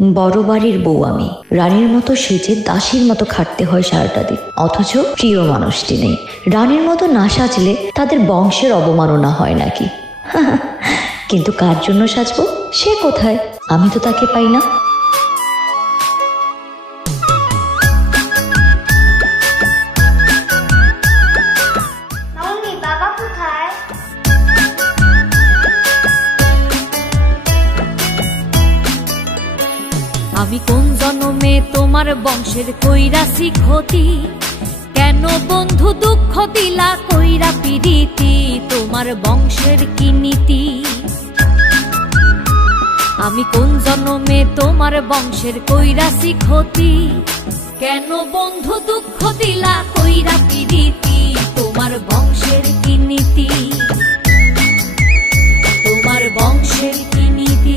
বড় বাড়ির বউ আমি, রানীর মতো সেজে দাসীর মতো খাটতে হয় সারাটা দিন, অথচ প্রিয় মানুষটি নেই। রানীর মতো না সাজলে তাদের বংশের অবমাননা হয় নাকি? কিন্তু কার জন্য সাজবো সে কোথায়? আমি তো তাকে পাই না। আমি কোন জন্মে তোমার বংশের কইরাছি ক্ষতি, কেন বন্ধু দুঃখ দিলা কইরা পিরিতি, তোমার বংশের কি নীতি? আমি কোন জন্মে তোমার বংশের কইরাছি ক্ষতি, কেন বন্ধু দুঃখ দিলা কইরা পিরিতি, তোমার বংশের কি নীতি? তোমার বংশের কি নীতি?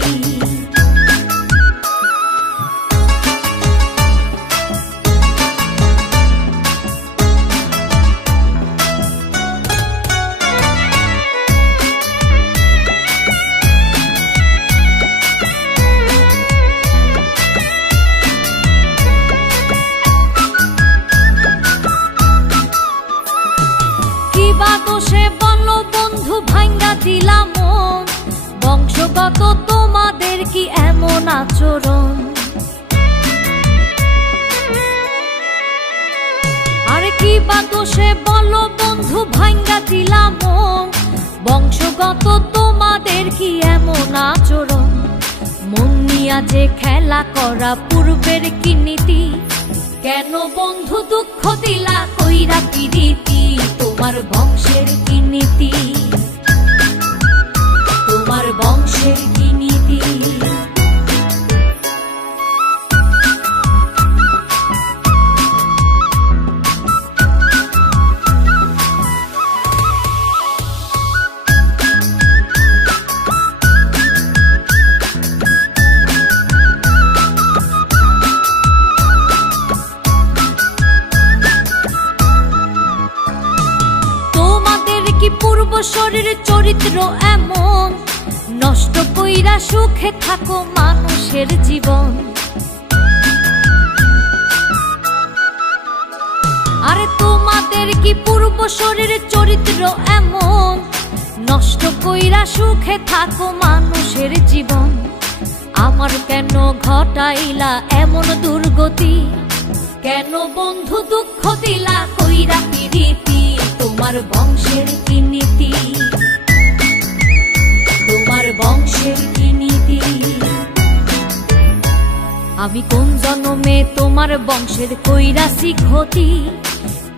দোষে বলো বন্ধু ভাঙ্গা দিলাম মন, বংশগত তোমাদের কি এমন আচরণ? আরে কি বা দোষে বলো বন্ধু ভাঙ্গা দিলাম মন, বংশগত তোমাদের কি এমন আচরণ? মন নিয়া যে খেলা করা পূর্বের কি নীতি, কেন বন্ধু দুঃখ দিলা কইরা পিরিতি, তোমার বংশের কি নীতি? তোমার বংশের কি নীতি? পূর্বশরীর চরিত্র এমন, নষ্ট কইরা সুখে থাকো মানুষের জীবন। আরে তোমাদের কি পূর্বশরীর চরিত্র এমন, নষ্ট কইরা সুখে থাকো মানুষের জীবন। আমার কেন ঘটাইলা এমন দুর্গতি, কেন বন্ধু দুঃখ দিলা কইরা পিরিতি, তোমার বংশের কি নীতি? তোমার বংশের কি নীতি? আমি কোন জন্মে তোমার বংশের কইরাছি ক্ষতি,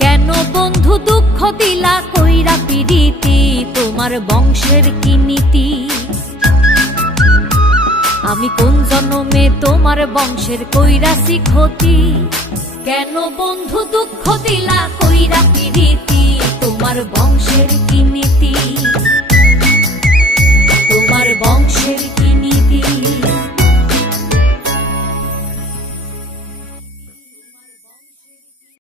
কেন বন্ধু দুঃখ দিলা কইরা পিরিতি, তোমার বংশের কি নীতি? আমি কোন জন্মে তোমার বংশের কইরাছি ক্ষতি, কেন বন্ধু দুঃখ দিলা কইরা পিরিতি, তোমার বংশের কি নীতি?